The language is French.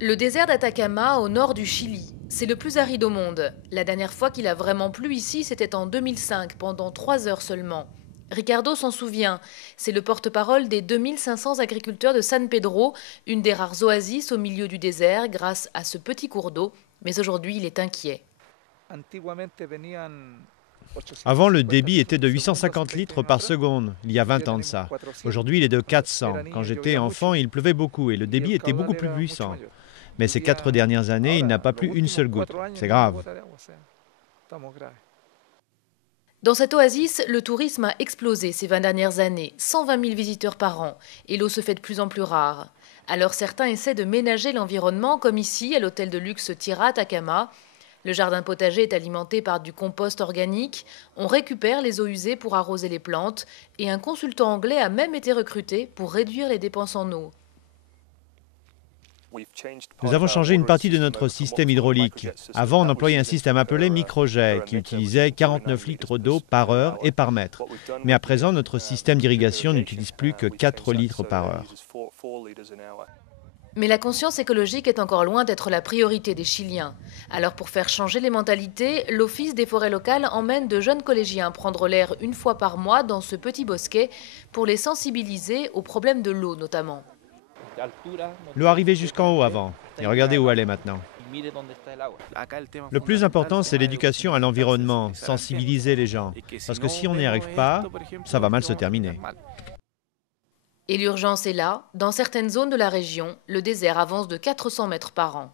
Le désert d'Atacama, au nord du Chili, c'est le plus aride au monde. La dernière fois qu'il a vraiment plu ici, c'était en 2005, pendant 3 heures seulement. Ricardo s'en souvient, c'est le porte-parole des 2500 agriculteurs de San Pedro, une des rares oasis au milieu du désert grâce à ce petit cours d'eau, mais aujourd'hui il est inquiet. Avant, le débit était de 850 litres par seconde, il y a 20 ans de ça. Aujourd'hui, il est de 400. Quand j'étais enfant, il pleuvait beaucoup et le débit était beaucoup plus puissant. Mais ces 4 dernières années, il n'a pas plu une seule goutte. C'est grave. Dans cette oasis, le tourisme a explosé ces 20 dernières années, 120 000 visiteurs par an, et l'eau se fait de plus en plus rare. Alors certains essaient de ménager l'environnement, comme ici, à l'hôtel de luxe Tira Atacama. Le jardin potager est alimenté par du compost organique, on récupère les eaux usées pour arroser les plantes, et un consultant anglais a même été recruté pour réduire les dépenses en eau. Nous avons changé une partie de notre système hydraulique. Avant, on employait un système appelé microjet qui utilisait 49 litres d'eau par heure et par mètre. Mais à présent, notre système d'irrigation n'utilise plus que 4 litres par heure. Mais la conscience écologique est encore loin d'être la priorité des Chiliens. Alors pour faire changer les mentalités, l'Office des forêts locales emmène de jeunes collégiens prendre l'air une fois par mois dans ce petit bosquet pour les sensibiliser aux problèmes de l'eau notamment. L'eau arrivait jusqu'en haut avant, et regardez où elle est maintenant. Le plus important, c'est l'éducation à l'environnement, sensibiliser les gens. Parce que si on n'y arrive pas, ça va mal se terminer. Et l'urgence est là. Dans certaines zones de la région, le désert avance de 400 mètres par an.